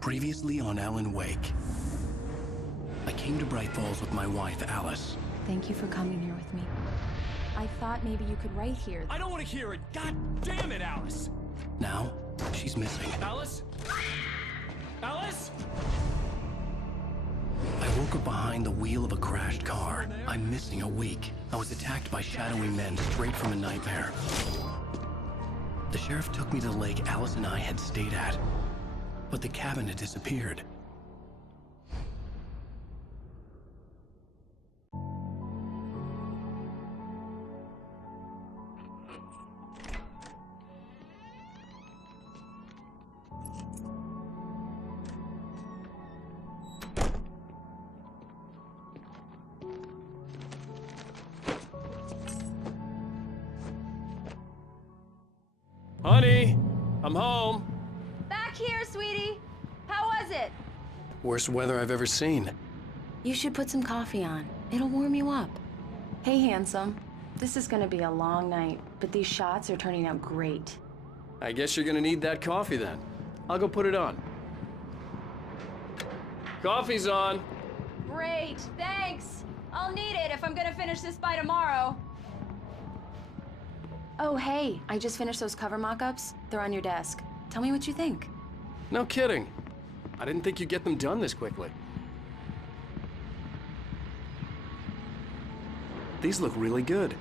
Previously on Alan Wake. I came to Bright Falls with my wife, Alice. Thank you for coming here with me. I thought maybe you could write here. I don't want to hear it! God damn it, Alice! Now, she's missing. Alice? Alice? I woke up behind the wheel of a crashed car. I'm missing a week. I was attacked by shadowy men straight from a nightmare. The sheriff took me to the lake Alice and I had stayed at, but the cabin had disappeared. Honey, I'm home. Back here, sweetie. How was it? Worst weather I've ever seen. You should put some coffee on. It'll warm you up. Hey, handsome. This is gonna be a long night, but these shots are turning out great. I guess you're gonna need that coffee then. I'll go put it on. Coffee's on. Great, thanks. I'll need it if I'm gonna finish this by tomorrow. Oh, hey, I just finished those cover mock-ups. They're on your desk. Tell me what you think. No kidding. I didn't think you'd get them done this quickly. These look really good.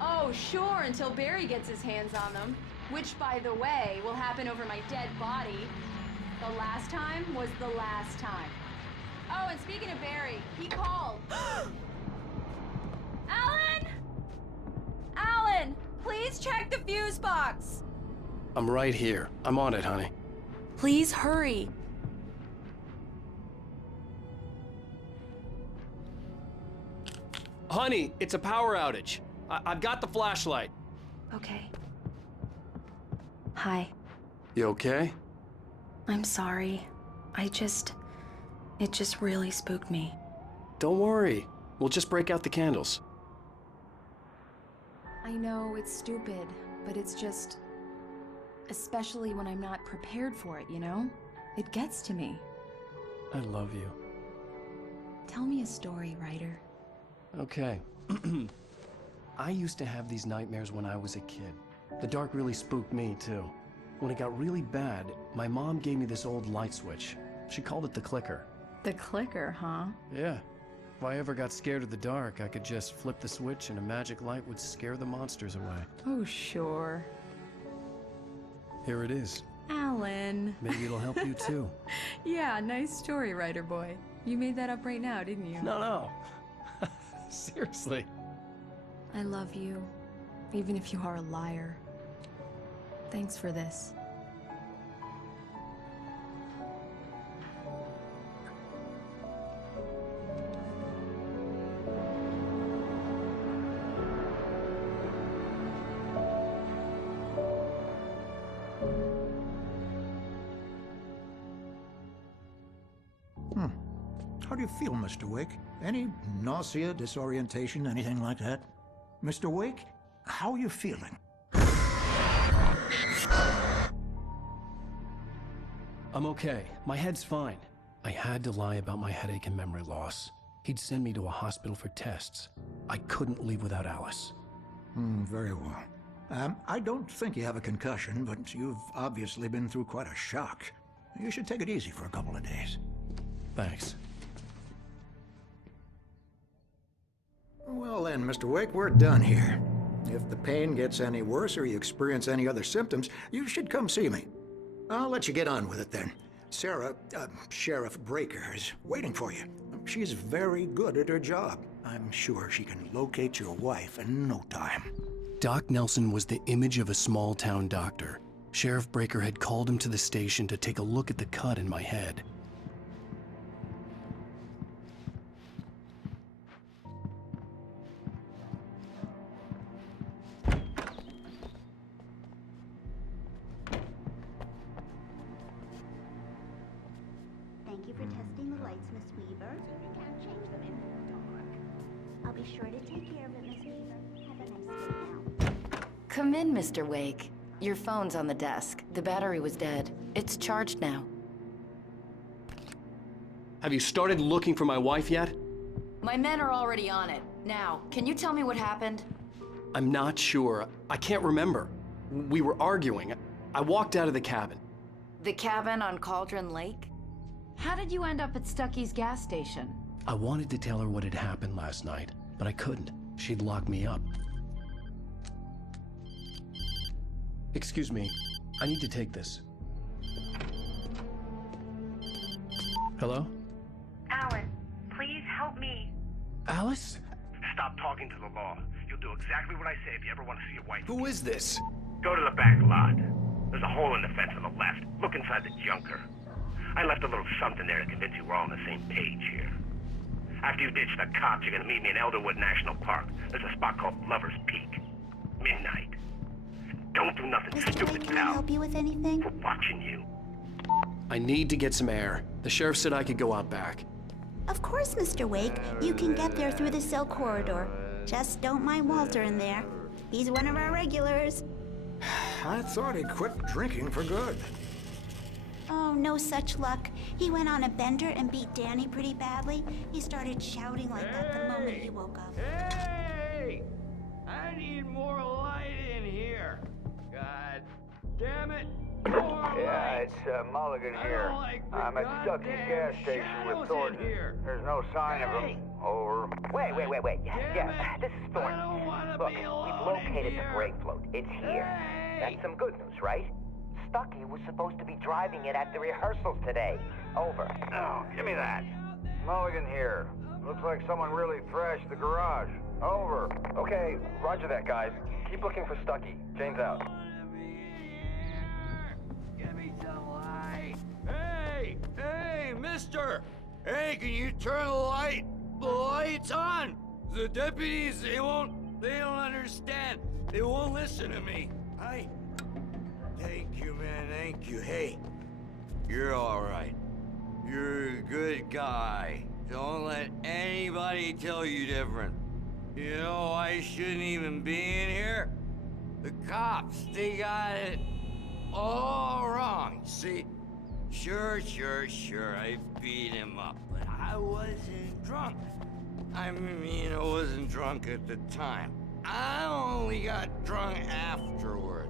Oh, sure, until Barry gets his hands on them. Which, by the way, will happen over my dead body. The last time was the last time. Oh, and speaking of Barry, he called. Alan! Alan! Please check the fuse box! I'm right here. I'm on it, honey. Please hurry. Honey, it's a power outage. I've got the flashlight. Okay. Hi. You okay? I'm sorry. It just really spooked me. Don't worry. We'll just break out the candles. I know it's stupid, but it's just... Especially when I'm not prepared for it, you know? It gets to me. I love you. Tell me a story, writer. Okay. I used to have these nightmares when I was a kid. The dark really spooked me, too. When it got really bad, my mom gave me this old light switch. She called it the clicker. The clicker, huh? Yeah. If I ever got scared of the dark, I could just flip the switch and a magic light would scare the monsters away. Oh, sure. Here it is. Alan. Maybe it'll help you, too. Yeah, nice story, writer boy. You made that up right now, didn't you? No. Seriously. I love you, even if you are a liar. Thanks for this. How do you feel, Mr. Wake? Any nausea, disorientation, anything like that? Mr. Wake, how are you feeling? I'm okay. My head's fine. I had to lie about my headache and memory loss. He'd send me to a hospital for tests. I couldn't leave without Alice. Very well. I don't think you have a concussion, but you've obviously been through quite a shock. You should take it easy for a couple of days. Thanks. Well then, Mr. Wake, we're done here. If the pain gets any worse or you experience any other symptoms, you should come see me. I'll let you get on with it then. Sarah, Sheriff Breaker, is waiting for you. She's very good at her job. I'm sure she can locate your wife in no time. Doc Nelson was the image of a small-town doctor. Sheriff Breaker had called him to the station to take a look at the cut in my head. Thank you for testing the lights, Miss Weaver. You can't change them in the dark. I'll be sure to take care of it, Miss Weaver. Have a nice day now. Come in, Mr. Wake. Your phone's on the desk. The battery was dead. It's charged now. Have you started looking for my wife yet? My men are already on it. Now, can you tell me what happened? I'm not sure. I can't remember. We were arguing. I walked out of the cabin. The cabin on Cauldron Lake? How did you end up at Stucky's gas station? I wanted to tell her what had happened last night, but I couldn't. She'd lock me up. Excuse me. I need to take this. Hello? Alan, please help me. Alice? Stop talking to the law. You'll do exactly what I say if you ever want to see your wife. Who is this? Go to the back lot. There's a hole in the fence on the left. Look inside the junker. I left a little something there to convince you we're all on the same page here. After you ditch the cops, you're gonna meet me in Elderwood National Park. There's a spot called Lover's Peak. Midnight. Don't do nothing Mr. Wake, stupid, can I pal. help you with anything? We're watching you. I need to get some air. The sheriff said I could go out back. Of course, Mr. Wake. You can get there through the cell corridor. Just don't mind Walter in there. He's one of our regulars. I thought he quit drinking for good. Oh, no such luck. He went on a bender and beat Danny pretty badly. He started shouting like that the moment he woke up. Hey! I need more light in here. God damn it! More Yeah, light! it's Mulligan I here. don't like the I'm at Stucky's goddamn gas station shadows with in Thornton. here. There's no sign of Hey! him. Over. Wait. Damn Yeah, it. this is I Thornton. don't wanna Look, be alone we've located in the here. brake float. It's here. Hey! That's some good news, right? Stucky was supposed to be driving it at the rehearsals today. Over. Oh, give me that. Mulligan here. Looks like someone really thrashed the garage. Over. Okay, roger that, guys. Keep looking for Stucky. Jane's out. Give me some light. Hey, mister. Hey, can you turn the light? The light's on. The deputies, they don't understand. They won't listen to me. Thank you, man, thank you. Hey, you're all right. You're a good guy. Don't let anybody tell you different. You know, I shouldn't even be in here. The cops, they got it all wrong. See, sure, I beat him up, but I wasn't drunk. I mean, I wasn't drunk at the time. I only got drunk afterward.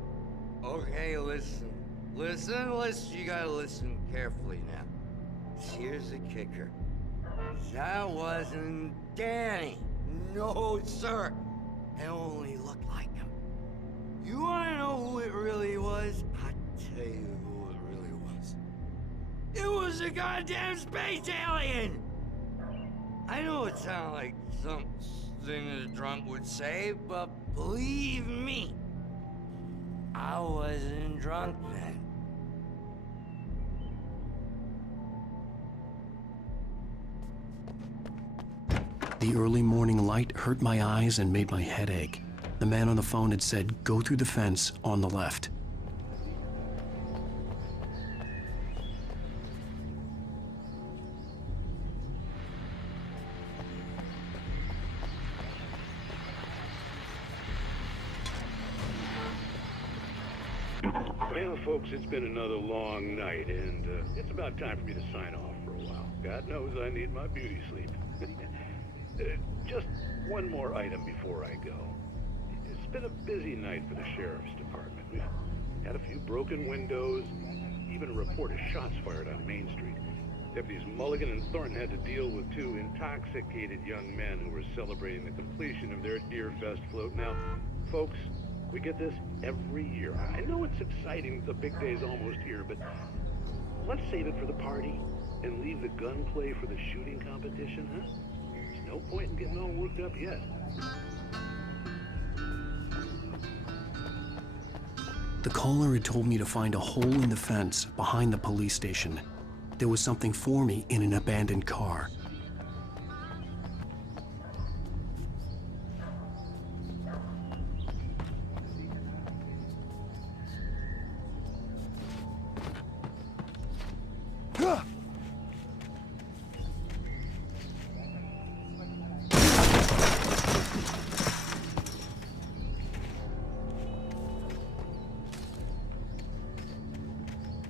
Okay, listen. You gotta listen carefully now. Here's the kicker. That wasn't Danny. No, sir. It only looked like him. You wanna know who it really was? I'll tell you who it really was. It was a goddamn space alien! I know it sounds like something a drunk would say, but believe me, I wasn't drunk then. The early morning light hurt my eyes and made my head ache. The man on the phone had said, go through the fence on the left. Well, folks, it's been another long night, and it's about time for me to sign off for a while. God knows I need my beauty sleep. Just one more item before I go. It's been a busy night for the sheriff's department. We've had a few broken windows, even a report of shots fired on Main Street. Deputies Mulligan and Thornton had to deal with two intoxicated young men who were celebrating the completion of their Deer Fest float. Now, folks, we get this every year. I know it's exciting, the big day's almost here, but let's save it for the party and leave the gunplay for the shooting competition, huh? There's no point in getting all worked up yet. The caller had told me to find a hole in the fence behind the police station. There was something for me in an abandoned car.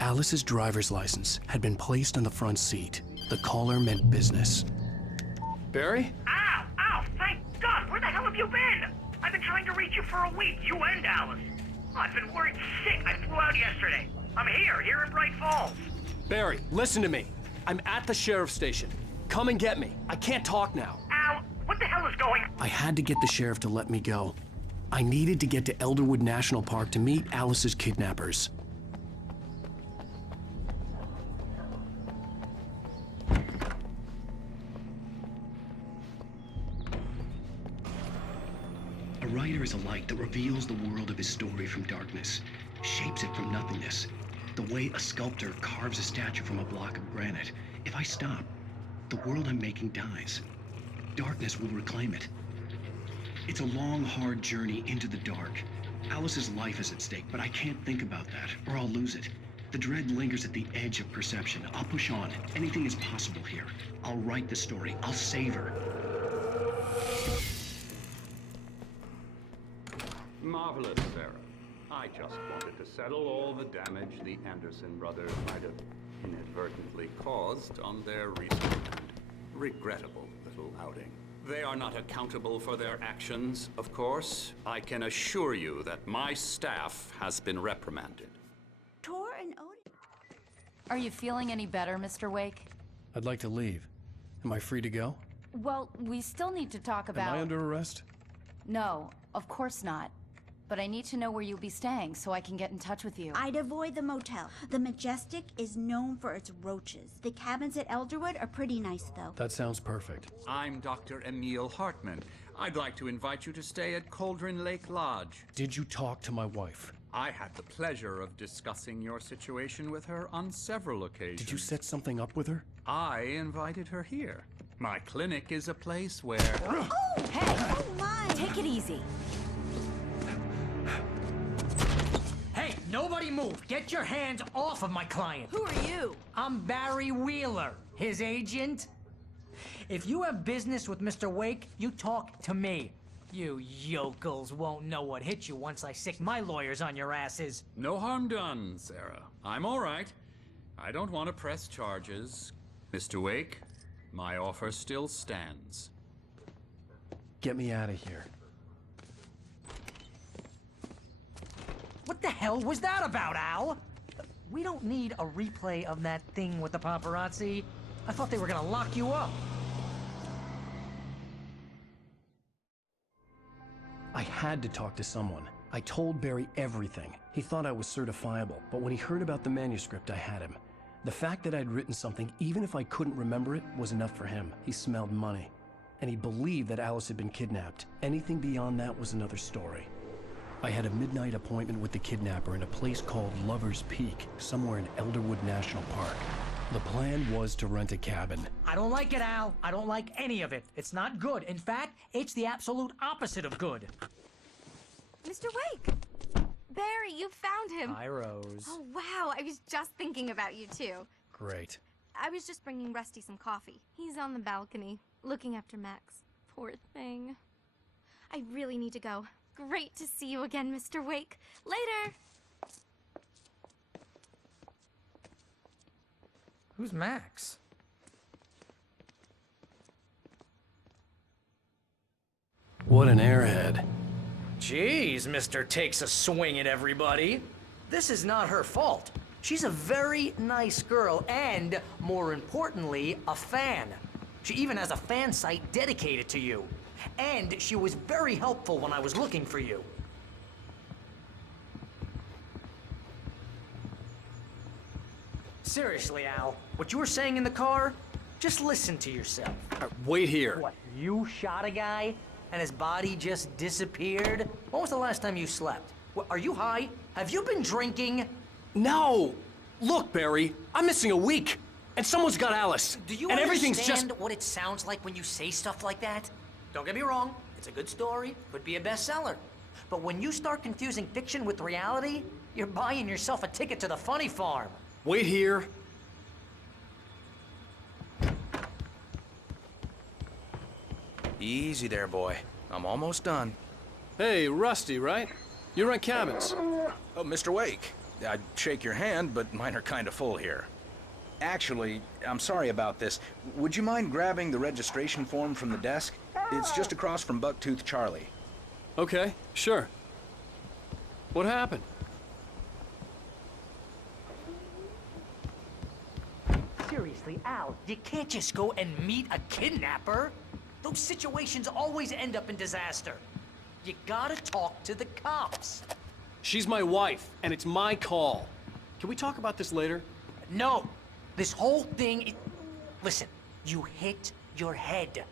Alice's driver's license had been placed on the front seat. The caller meant business. Barry? Ow! Ow! Thank God! Where the hell have you been? I've been trying to reach you for a week, you and Alice. I've been worried sick. I flew out yesterday. I'm here in Bright Falls. Barry, listen to me. I'm at the sheriff's station. Come and get me. I can't talk now. Al, what the hell is going on? I had to get the sheriff to let me go. I needed to get to Elderwood National Park to meet Alice's kidnappers. A writer is a light that reveals the world of his story from darkness, shapes it from nothingness. The way a sculptor carves a statue from a block of granite. If I stop, the world I'm making dies. Darkness will reclaim it. It's a long, hard journey into the dark. Alice's life is at stake, but I can't think about that, or I'll lose it. The dread lingers at the edge of perception. I'll push on. Anything is possible here. I'll write the story. I'll save her. Marvelous, Sarah. I just wanted to settle all the damage the Anderson brothers might have inadvertently caused on their recent and regrettable little outing. They are not accountable for their actions, of course. I can assure you that my staff has been reprimanded. Tor and Odin. Are you feeling any better, Mr. Wake? I'd like to leave. Am I free to go? Well, we still need to talk about... Am I under arrest? No, of course not. But I need to know where you'll be staying so I can get in touch with you. I'd avoid the motel. The Majestic is known for its roaches. The cabins at Elderwood are pretty nice, though. That sounds perfect. I'm Dr. Emil Hartman. I'd like to invite you to stay at Cauldron Lake Lodge. Did you talk to my wife? I had the pleasure of discussing your situation with her on several occasions. Did you set something up with her? I invited her here. My clinic is a place where... Oh! Hey! Oh, my! Take it easy. Hey, nobody move! Get your hands off of my client! Who are you? I'm Barry Wheeler, his agent. If you have business with Mr. Wake, you talk to me. You yokels won't know what hit you once I sick my lawyers on your asses. No harm done, Sarah. I'm all right. I don't want to press charges. Mr. Wake, my offer still stands. Get me out of here. What the hell was that about, Al? We don't need a replay of that thing with the paparazzi. I thought they were gonna lock you up. I had to talk to someone. I told Barry everything. He thought I was certifiable, but when he heard about the manuscript, I had him. The fact that I'd written something, even if I couldn't remember it, was enough for him. He smelled money. And he believed that Alice had been kidnapped. Anything beyond that was another story. I had a midnight appointment with the kidnapper in a place called Lover's Peak, somewhere in Elderwood National Park. The plan was to rent a cabin. I don't like it, Al. I don't like any of it. It's not good. In fact, it's the absolute opposite of good. Mr. Wake! Barry, you found him! Hi, Rose. Oh, wow. I was just thinking about you, too. Great. I was just bringing Rusty some coffee. He's on the balcony, looking after Max. Poor thing. I really need to go. Great to see you again, Mr. Wake. Later! Who's Max? What an airhead. Jeez, Mr. Takes a swing at everybody. This is not her fault. She's a very nice girl and, more importantly, a fan. She even has a fan site dedicated to you. And she was very helpful when I was looking for you. Seriously, Al, what you were saying in the car, just listen to yourself. Wait here. What, you shot a guy and his body just disappeared? When was the last time you slept? What, are you high? Have you been drinking? No! Look, Barry, I'm missing a week. And someone's got Alice. Do you and understand everything's just... what it sounds like when you say stuff like that? Don't get me wrong, it's a good story, could be a bestseller. But when you start confusing fiction with reality, you're buying yourself a ticket to the funny farm. Wait here. Easy there, boy. I'm almost done. Hey, Rusty, right? You rent cabins. Oh, Mr. Wake. I'd shake your hand, but mine are kind of full here. Actually, I'm sorry about this. Would you mind grabbing the registration form from the desk? It's just across from Bucktooth Charlie. Okay, sure. What happened? Seriously, Al, you can't just go and meet a kidnapper. Those situations always end up in disaster. You gotta talk to the cops. She's my wife, and it's my call. Can we talk about this later? No! This whole thing is... Listen, you hit your head.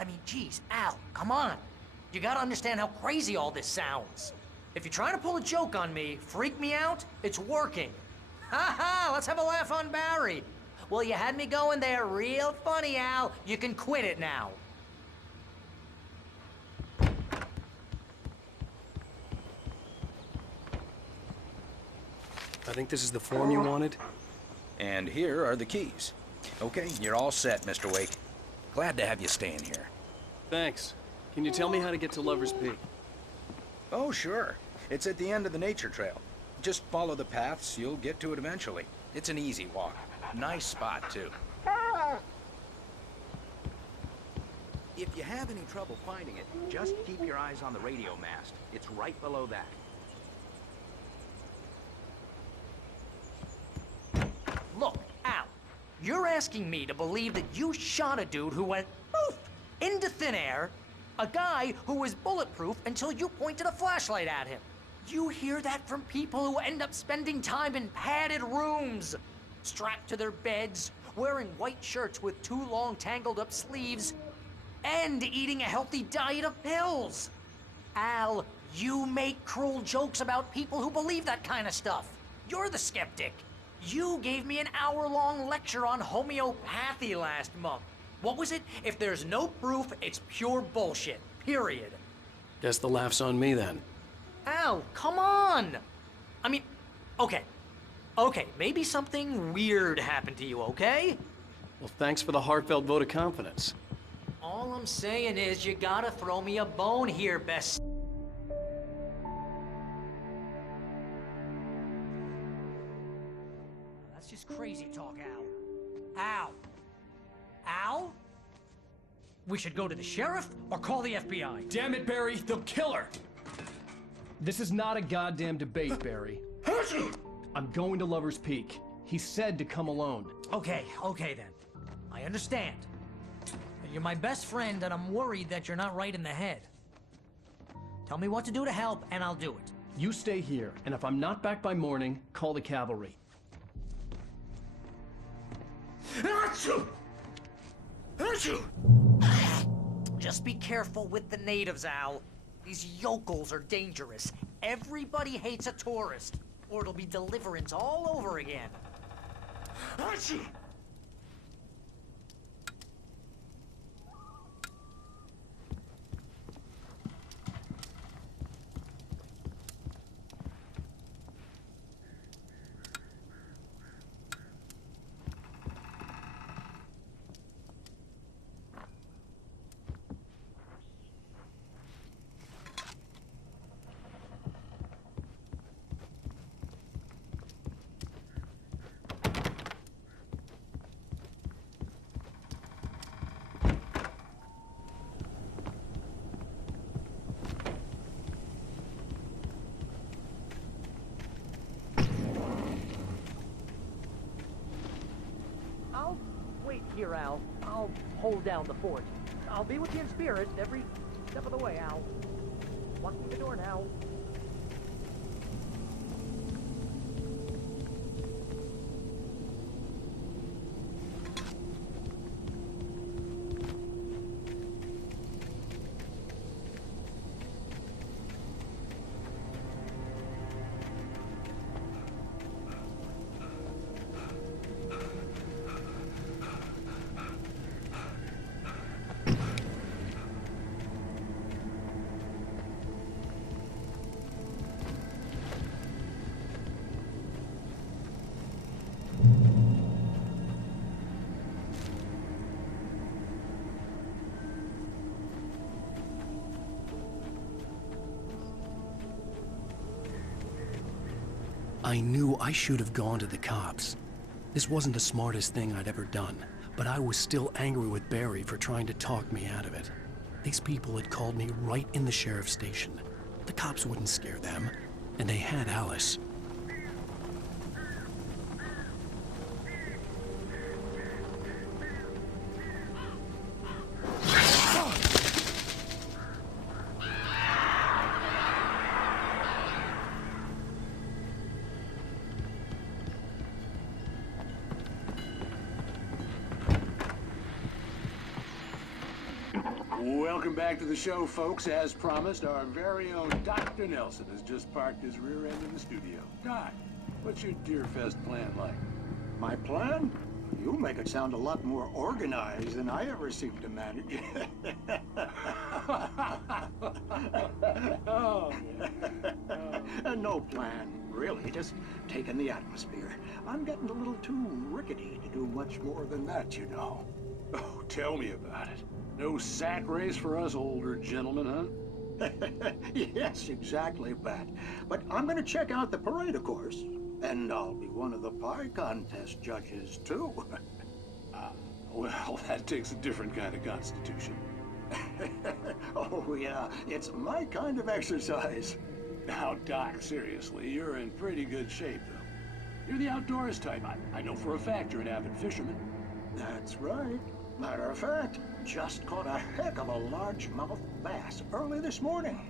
I mean, geez, Al, come on. You gotta understand how crazy all this sounds. If you're trying to pull a joke on me, freak me out, it's working. Ha ha! Let's have a laugh on Barry. Well, you had me going there real funny, Al. You can quit it now. I think this is the form you wanted. And here are the keys. Okay, you're all set, Mr. Wake. Glad to have you staying here. Thanks. Can you tell me how to get to Lover's Peak? Oh, sure. It's at the end of the nature trail. Just follow the paths, you'll get to it eventually. It's an easy walk. Nice spot, too. If you have any trouble finding it, just keep your eyes on the radio mast. It's right below that. Look, Al, you're asking me to believe that you shot a dude who went poof into thin air, a guy who was bulletproof until you pointed a flashlight at him. You hear that from people who end up spending time in padded rooms, strapped to their beds, wearing white shirts with too long tangled up sleeves, and eating a healthy diet of pills. Al, you make cruel jokes about people who believe that kind of stuff. You're the skeptic. You gave me an hour-long lecture on homeopathy last month. What was it? If there's no proof, it's pure bullshit. Period. Guess the laugh's on me then. Al, come on! I mean, okay. Okay, maybe something weird happened to you, okay? Well, thanks for the heartfelt vote of confidence. All I'm saying is you gotta throw me a bone here, best... That's just crazy talk, Al. Al? Al? We should go to the sheriff or call the FBI. Damn it, Barry, they'll kill her! This is not a goddamn debate, Barry. I'm going to Lover's Peak. He said to come alone. Okay, okay then. I understand. You're my best friend and I'm worried that you're not right in the head. Tell me what to do to help and I'll do it. You stay here, and if I'm not back by morning, call the cavalry. Just be careful with the natives, Al. These yokels are dangerous. Everybody hates a tourist, or it'll be deliverance all over again. I'll wait here, Al. I'll hold down the fort. I'll be with you in spirit every step of the way, Al. Walk through the door now. I knew I should have gone to the cops. This wasn't the smartest thing I'd ever done, but I was still angry with Barry for trying to talk me out of it. These people had called me right in the sheriff's station. The cops wouldn't scare them, and they had Alice. Welcome back to the show, folks. As promised, our very own Dr. Nelson has just parked his rear end in the studio. Doc, what's your Deerfest plan like? My plan? You make it sound a lot more organized than I ever seem to manage. No plan, really. Just taking the atmosphere. I'm getting a little too rickety to do much more than that, you know. Oh, tell me about it. No sack race for us older gentlemen, huh? Yes, exactly, Pat. But I'm going to check out the parade, of course. And I'll be one of the pie contest judges, too. Well, that takes a different kind of constitution. Oh, yeah. It's my kind of exercise. Now, Doc, seriously, you're in pretty good shape, though. You're the outdoors type. I know for a fact you're an avid fisherman. That's right. Matter of fact, just caught a heck of a largemouth bass early this morning.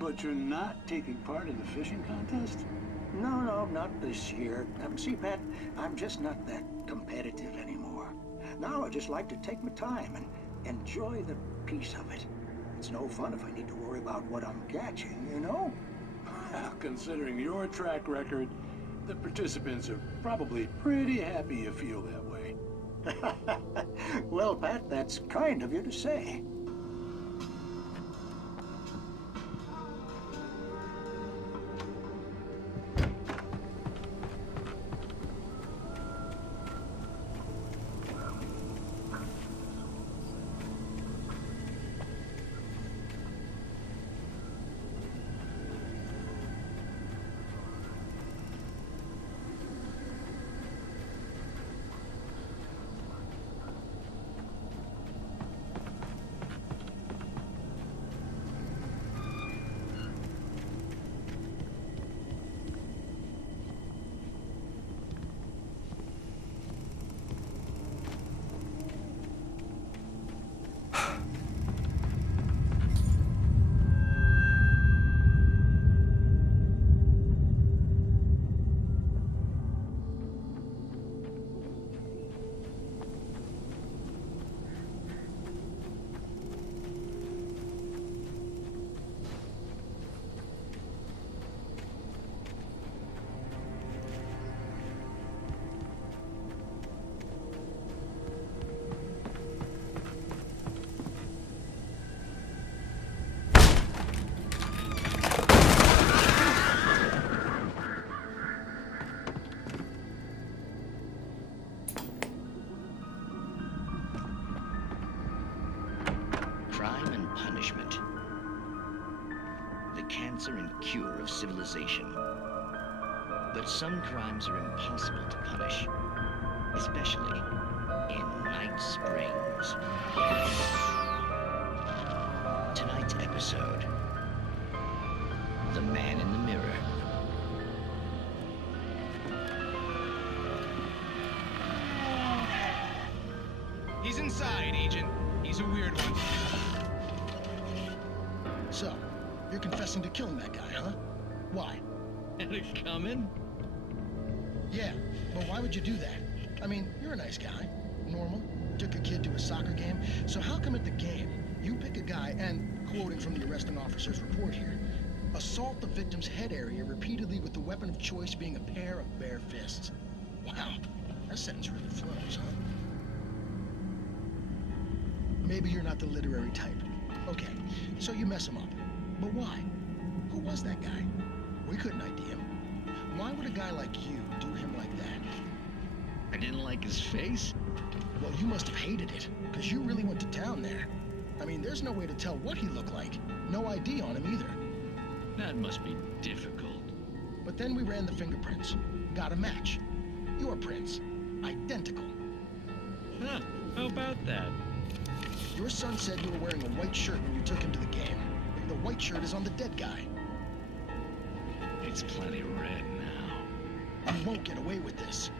But you're not taking part in the fishing contest? No, not this year. See, Pat, I'm just not that competitive anymore. Now I just like to take my time and enjoy the peace of it. It's no fun if I need to worry about what I'm catching, you know? Well, considering your track record, the participants are probably pretty happy you feel that way. Well, Pat, that's kind of you to say. Crime and punishment. The cancer and cure of civilization. But some crimes are impossible to punish, especially in Night Springs. Tonight's episode, The Man in the Mirror. He's inside, Agent. He's a weird one. So, you're confessing to killing that guy, huh? Why? And it's coming? Yeah, but why would you do that? I mean, you're a nice guy. Normal. Took a kid to a soccer game. So how come at the game, you pick a guy and, quoting from the arresting officer's report here, assault the victim's head area repeatedly with the weapon of choice being a pair of bare fists? Wow, that sentence really flows, huh? Maybe you're not the literary type. Okay, so you mess him up. But why? Who was that guy? We couldn't ID him. Why would a guy like you do him like that? I didn't like his face? Well, you must have hated it, because you really went to town there. I mean, there's no way to tell what he looked like. No ID on him either. That must be difficult. But then we ran the fingerprints. Got a match. Your prints. identical. Huh, how about that? Your son said you were wearing a white shirt when you took him to the game. The white shirt is on the dead guy. It's plenty red now. You won't get away with this.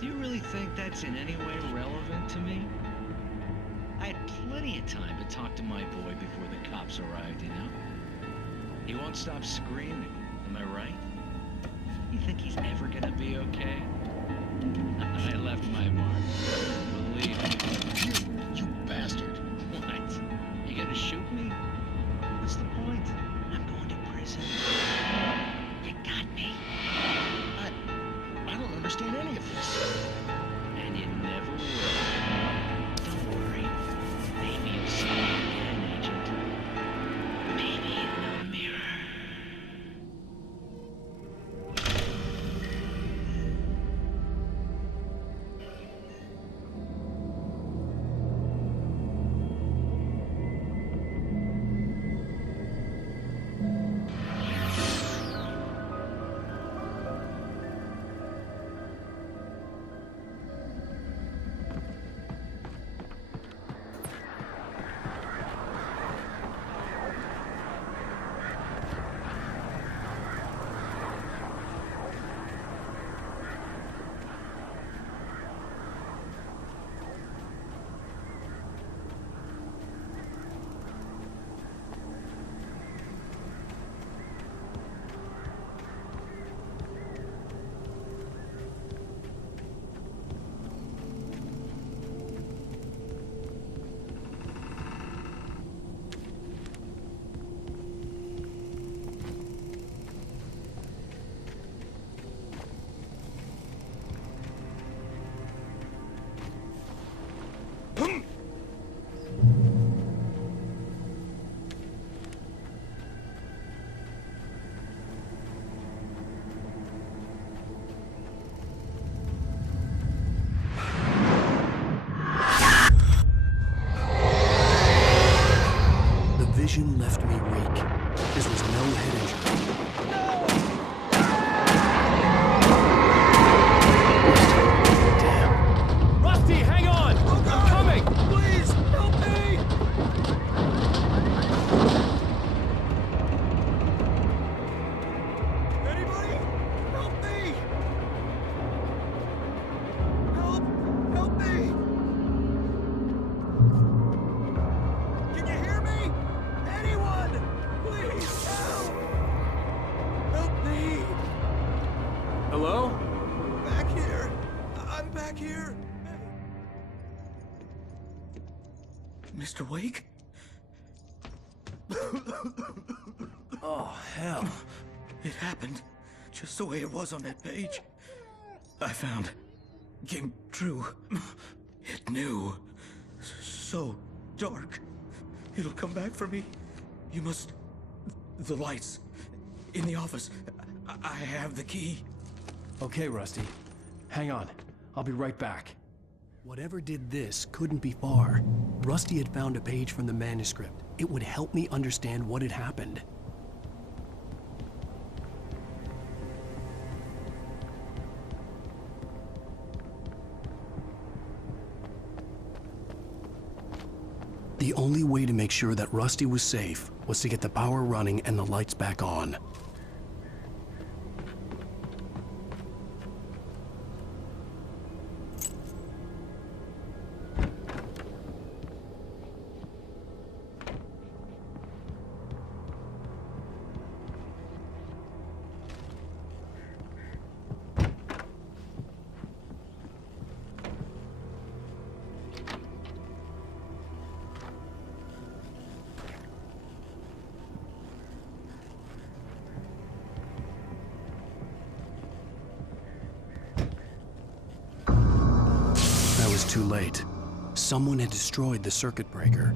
Do you really think that's in any way relevant to me? I had plenty of time to talk to my boy before the cops arrived, you know? He won't stop screaming, am I right? You think he's ever gonna be okay? I left my mark. Believe me. You bastard. What? You gonna shoot me? What's the point? I'm going to prison. You got me. I don't understand any of this. And you never will. Don't worry. Maybe you'll see me again, Agent. Maybe in the mirror. Vision left me weak. This was no head injury. Damn. Rusty, hang on! I'm coming! Please, help me! Anybody? Help me! Help me! Can you hear me? Anyone! Please, help! Help me! Hello? Back here! I'm back here! Mr. Wake? Oh, hell. It happened just the way it was on that page. I found. Came true. It knew. So dark. It'll come back for me. You must... The lights. In the office. I have the key. Okay, Rusty. Hang on. I'll be right back. Whatever did this couldn't be far. Rusty had found a page from the manuscript. It would help me understand what had happened. The only way to make sure that Rusty was safe was to get the power running and the lights back on. Too late. Someone had destroyed the circuit breaker.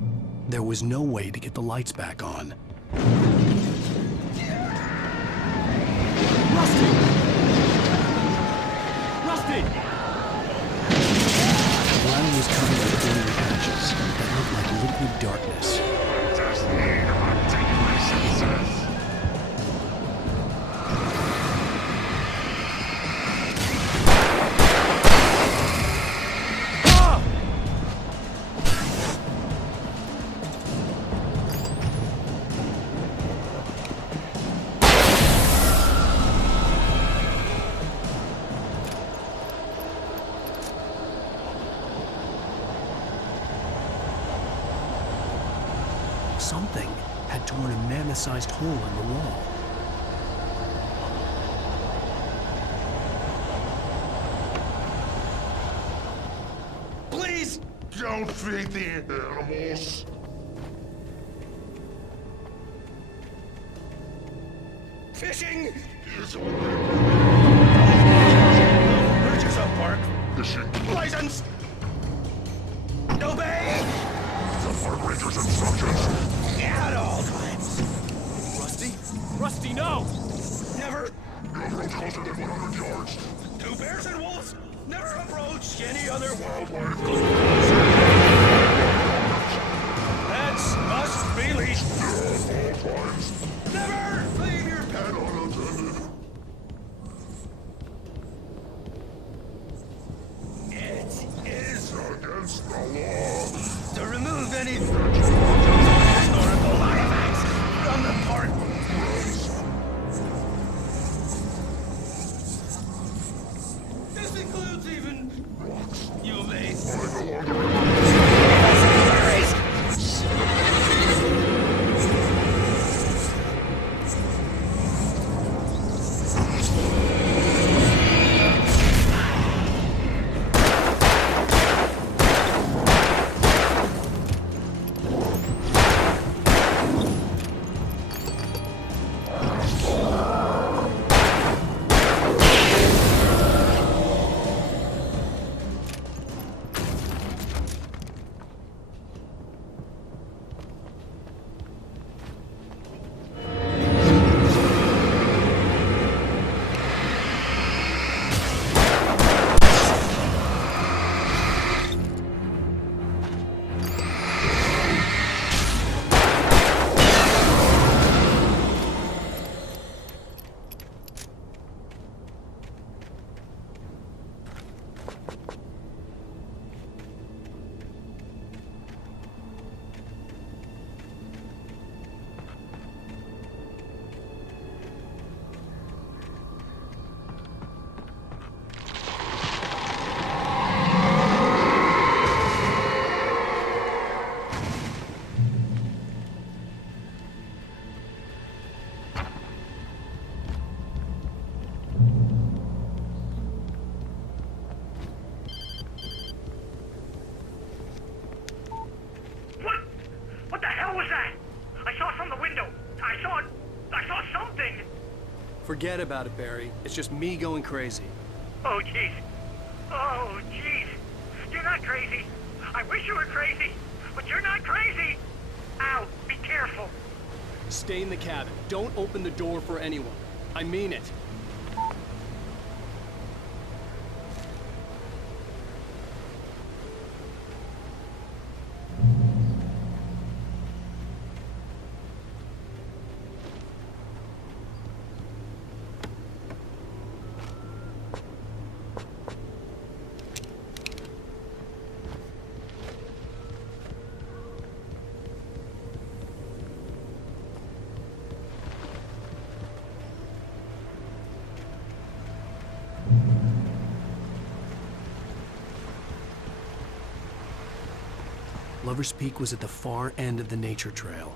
There was no way to get the lights back on. Rusty! Rusty! The ground was covered with glowing patches that looked like liquid darkness. Just need to take my senses. Something had torn a mammoth-sized hole in the wall. Please! Don't feed the animals! Fishing! Is Bridges up, Park. fishing. License! Obey! The park ranger's instructions. At all times. Rusty? Rusty, no! Never. No approach closer than 100 yards. To bears and wolves, never approach any other wildlife. Pets must be leashed. At all times. Never leave your pet And unattended. It is Against the law. to remove any historical artifacts from the park. This includes even you, mate. What the hell was that? I saw it from the window. I saw something. Forget about it, Barry. It's just me going crazy. Oh, jeez. Oh, jeez. You're not crazy. I wish you were crazy, but you're not crazy. Ow, be careful. Stay in the cabin. Don't open the door for anyone. I mean it. Lover's Peak was at the far end of the nature trail.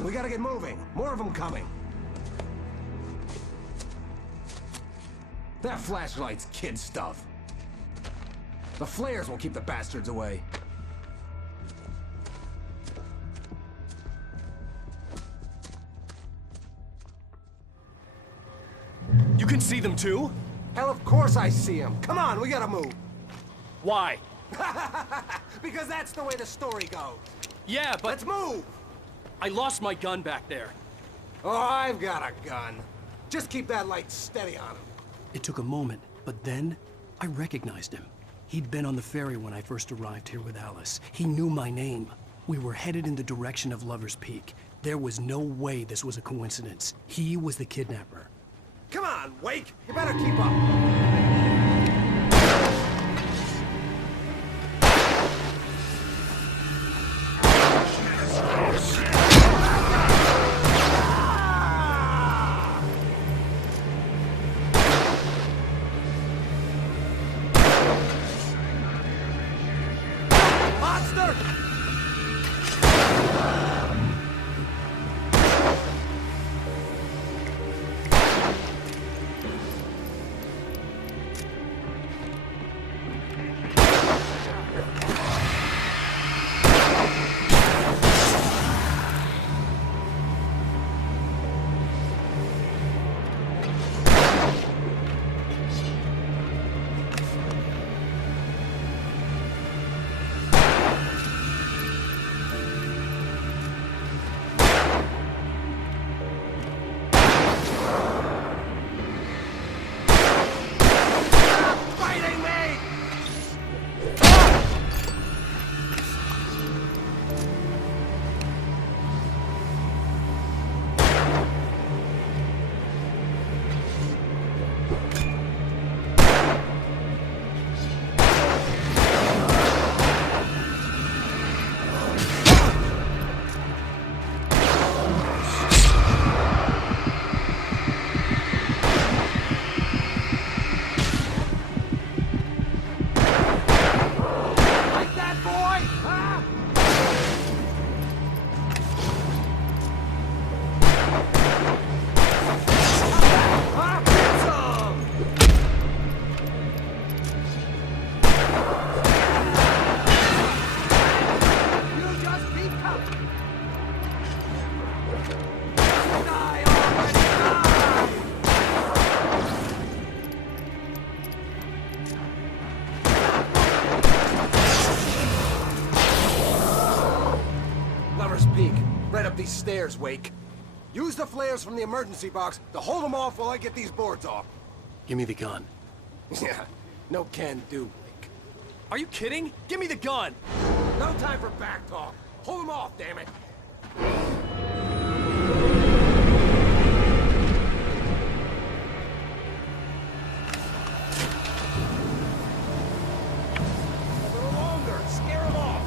on, we gotta get moving. More of them coming. That flashlight's kid stuff. The flares will keep the bastards away. You can see them too? Hell, of course I see them. Come on, we gotta move. Why? Because that's the way the story goes. Yeah, but... Let's move! I lost my gun back there. Oh, I've got a gun. Just keep that light steady on him. It took a moment, but then I recognized him. He'd been on the ferry when I first arrived here with Alice. He knew my name. We were headed in the direction of Lover's Peak. There was no way this was a coincidence. He was the kidnapper. Come on, Wake! You better keep up! These stairs, Wake. Use the flares from the emergency box to hold them off while I get these boards off. Give me the gun. Yeah, no can do, Wake. Are you kidding? Give me the gun! No time for back talk. Hold them off, damn it. A little longer. Scare them off.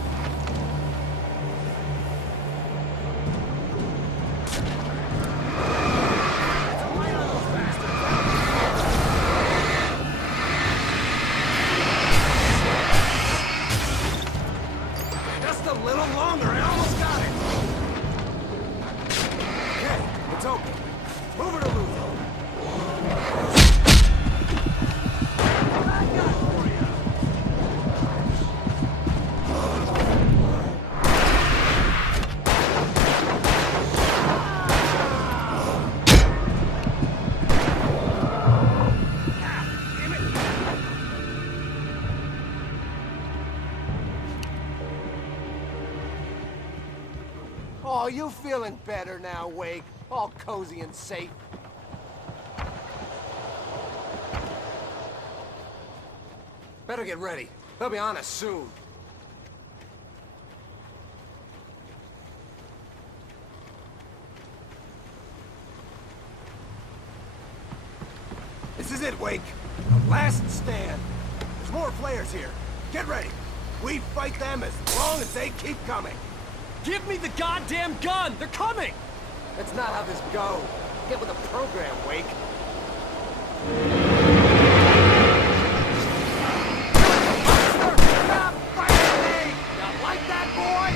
Oh, you feeling better now, Wake? All cozy and safe. Better get ready. They'll be on us soon. This is it, Wake. The last stand. There's more flares here. Get ready. We fight them as long as they keep coming. Give me the goddamn gun! They're coming! That's not how this goes. Get with the program, Wake. Stop fighting me! You like that, boy?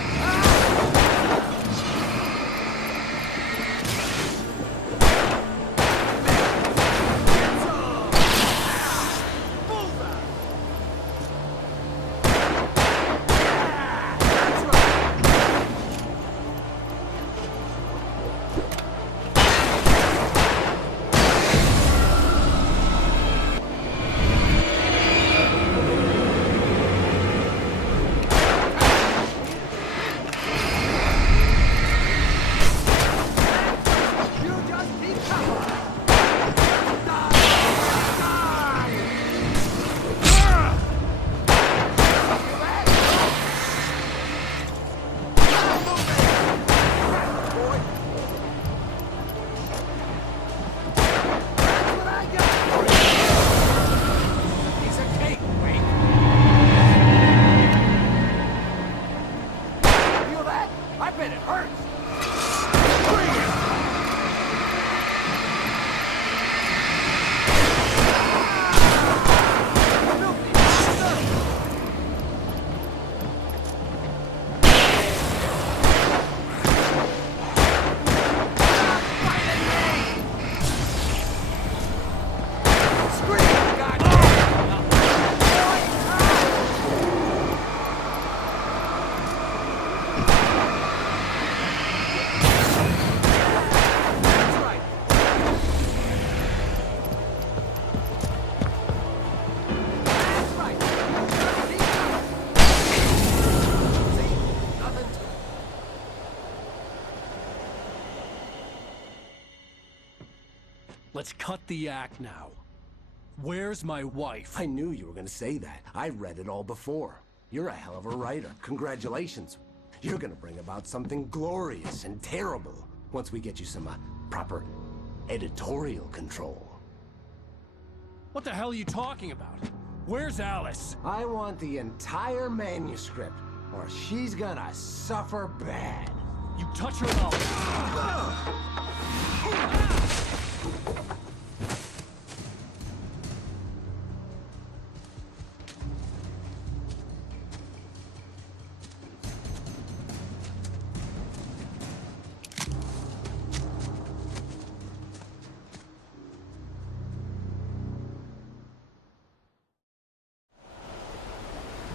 cut the act now. Where's my wife? I knew you were gonna say that. I read it all before. You're a hell of a writer. Congratulations. You're gonna bring about something glorious and terrible once we get you some proper editorial control. What the hell are you talking about? Where's Alice? I want the entire manuscript, or she's gonna suffer bad. You touch her and I'll...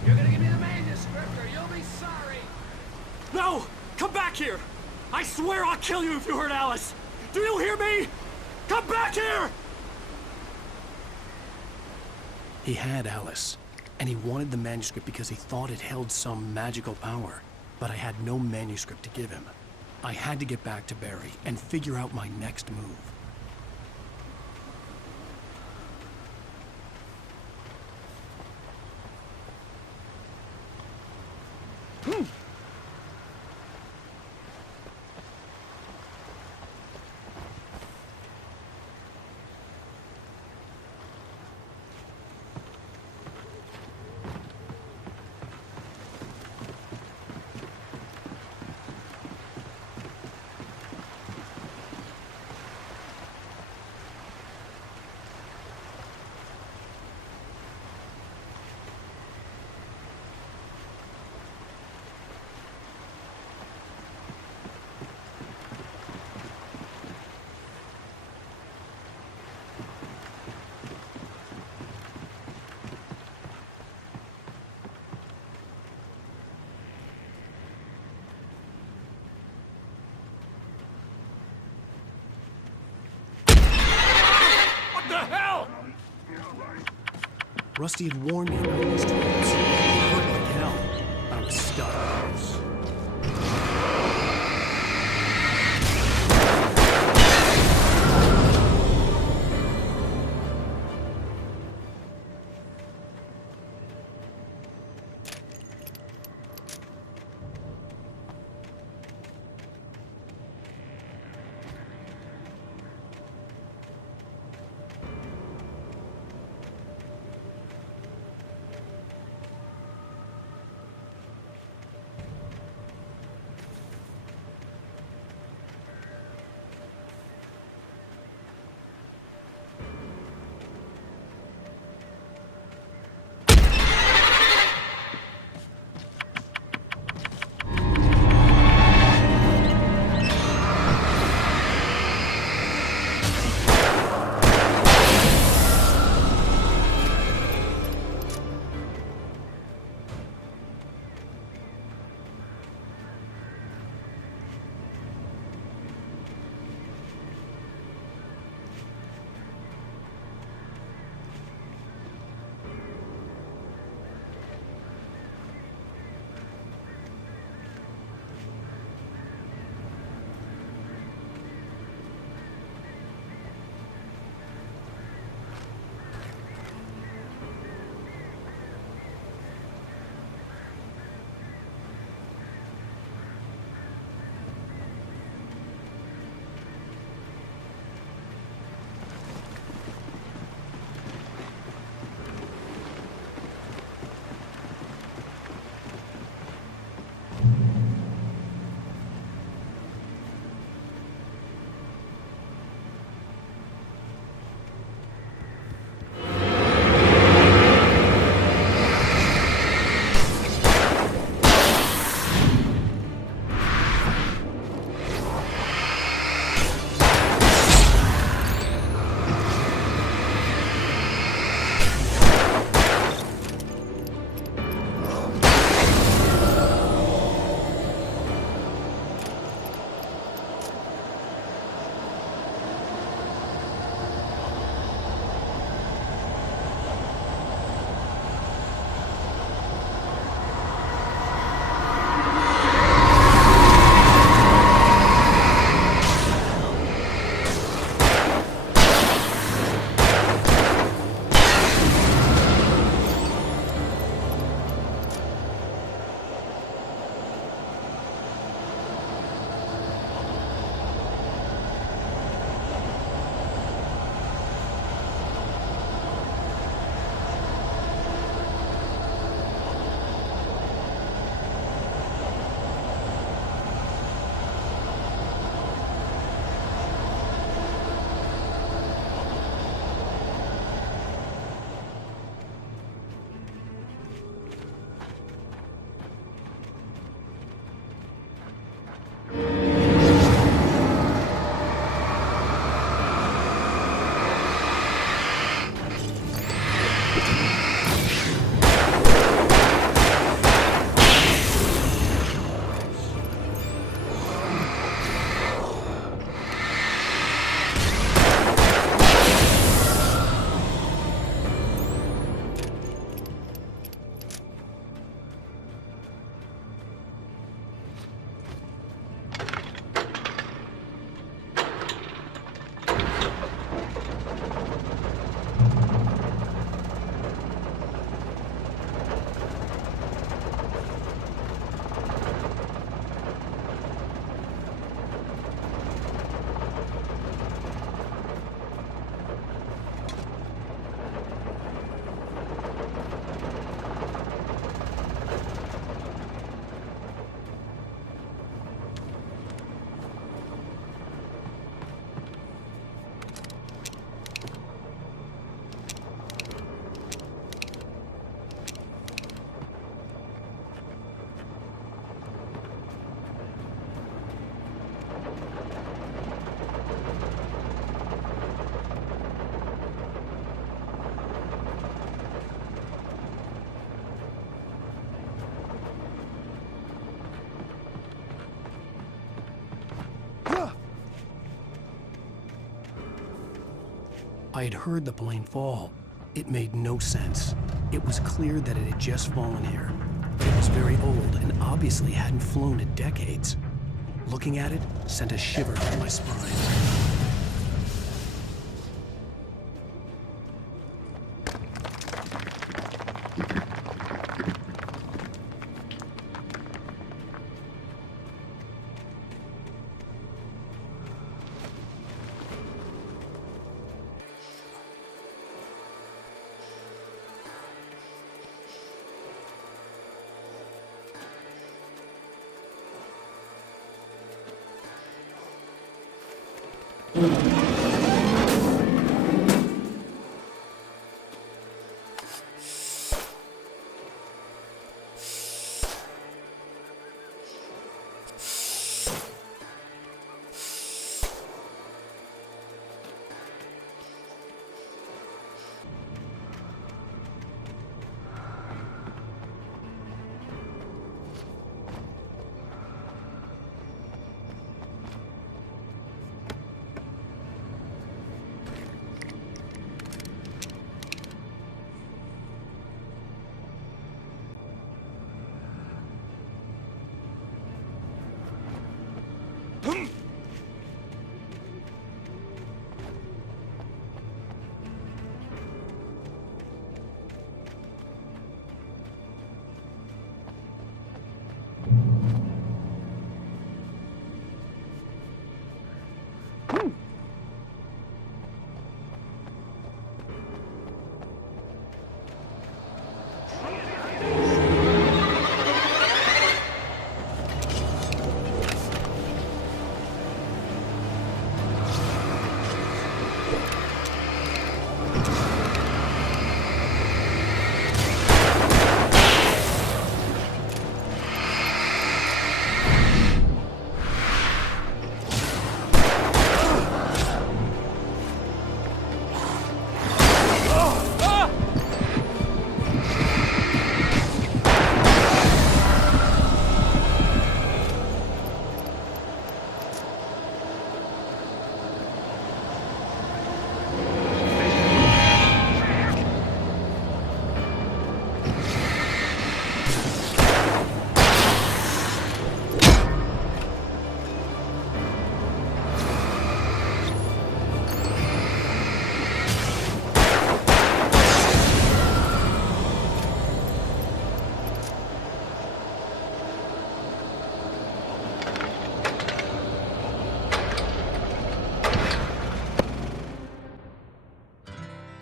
You're gonna give me the manuscript or you'll be sorry! No! Come back here! I swear I'll kill you if you hurt Alice! Do you hear me? Come back here! He had Alice, and he wanted the manuscript because he thought it held some magical power. But I had no manuscript to give him. I had to get back to Barry and figure out my next move. Rusty had warned me about these traps. It hurt like hell. I was stuck. I had heard the plane fall. It made no sense. It was clear that it had just fallen here. But it was very old and obviously hadn't flown in decades. Looking at it sent a shiver down my spine.